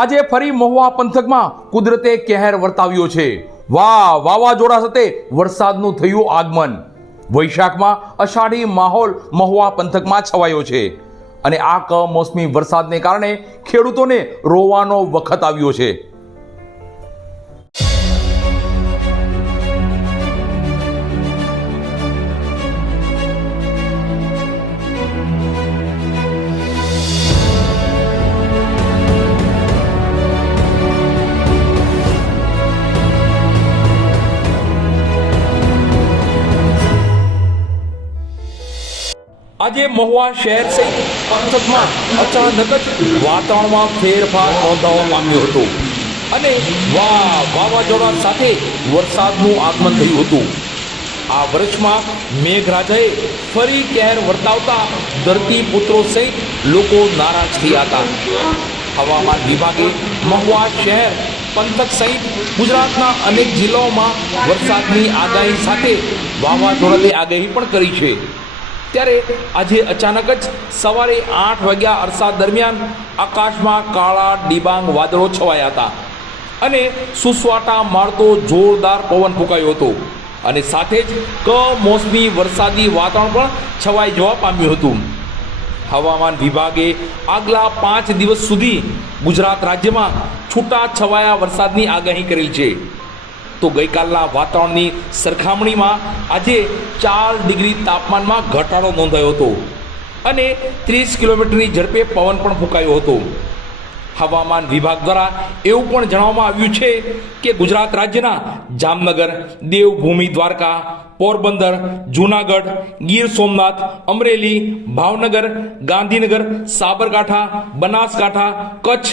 આજે ફરી મહુવા પંથકમાં કુદરતે કહેર વર્તાવ્યો છે. વાહ, વાવાઝોડા સાથે વરસાદનું થયું આગમન. વૈશાખમાં અષાઢી માહોલ મહુવા પંથકમાં છવાયો છે. અને આ કમોસમી વરસાદને કારણે ખેડૂતોને રોવાનો વખત આવ્યો છે. આજે મહુવા શહેર સહિત પંથકમાં અચાનક જ વાતાવરણમાં ફેરફાર નોંધાવા પામ્યો હતો. અને વા વાવાઝોડા સાથે વરસાદનું આગમન થયું હતું. આ વર્ષમાં મેઘરાજાએ ફરી કહેર વર્તાવતા ધરતી પુત્રો સહિત લોકો નારાજ થયા હતા. હવામાન વિભાગે મહુવા શહેર, પંથક સહિત ગુજરાતના અનેક જિલ્લાઓમાં વરસાદની આગાહી સાથે વાવાઝોડાની આગાહી પણ કરી છે. ત્યારે આજે અચાનક જ સવારે આઠ વાગ્યા અરસાદ દરમિયાન આકાશમાં કાળા ડિબાંગ વાદળો છવાયા હતા. અને સુસવાટા મારતો જોરદાર પવન ફૂંકાયો હતો. અને સાથે જ કમોસમી વરસાદી વાતાવરણ પણ છવાઈ જવા પામ્યું હતું. હવામાન વિભાગે આગલા પાંચ દિવસ સુધી ગુજરાત રાજ્યમાં છૂટા છવાયા વરસાદની આગાહી કરેલ છે. તો ગઈકાલના વાતાવરણની સરખામણીમાં આજે ચાર ડિગ્રી તાપમાનમાં ઘટાડો નોંધાયો હતો અને ત્રીસ કિલોમીટરની ઝડપે પવન પણ ફૂંકાયો હતો. હવામાન વિભાગ દ્વારા એવું પણ જણાવવામાં આવ્યું છે કે ગુજરાત રાજ્યના જામનગર, દેવભૂમિ, દ્વારકા, પોરબંદર, જૂનાગઢ, ગીર સોમનાથ, અમરેલી, ભાવનગર, ગાંધીનગર, સાબરકાંઠા, બનાસકાંઠા, કચ્છ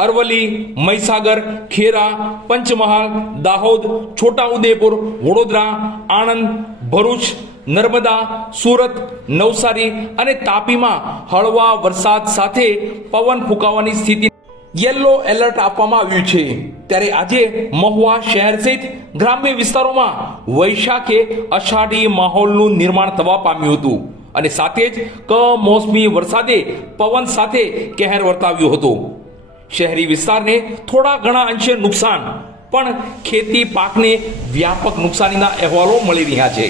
અરવલ્લી, મહીસાગર, ખેરા, પંચમહાલ, દાહોદ, છોટાઉદેપુર, વડોદરા, આણંદ, ભરૂચ, નર્મદા, સુરત, નવસારી અને તાપીમાં હળવા વરસાદ સાથે પવન ફૂંકાવાની સ્થિતિ યલો એલર્ટ આપવામાં આવ્યું છે. ત્યારે આજે મહુવા શહેર સહિત ગ્રામ્ય વિસ્તારોમાં વૈશાખે અષાઢી માહોલનું નિર્માણ થવા પામ્યું હતું અને સાથે જ કમોસમી વરસાદે પવન સાથે કહેર વર્તાવ્યો હતો. શહેરી વિસ્તારને થોડા ઘણા અંશે નુકસાન, પણ ખેતી પાકને વ્યાપક નુકસાનીના અહેવાલો મળી રહ્યા છે.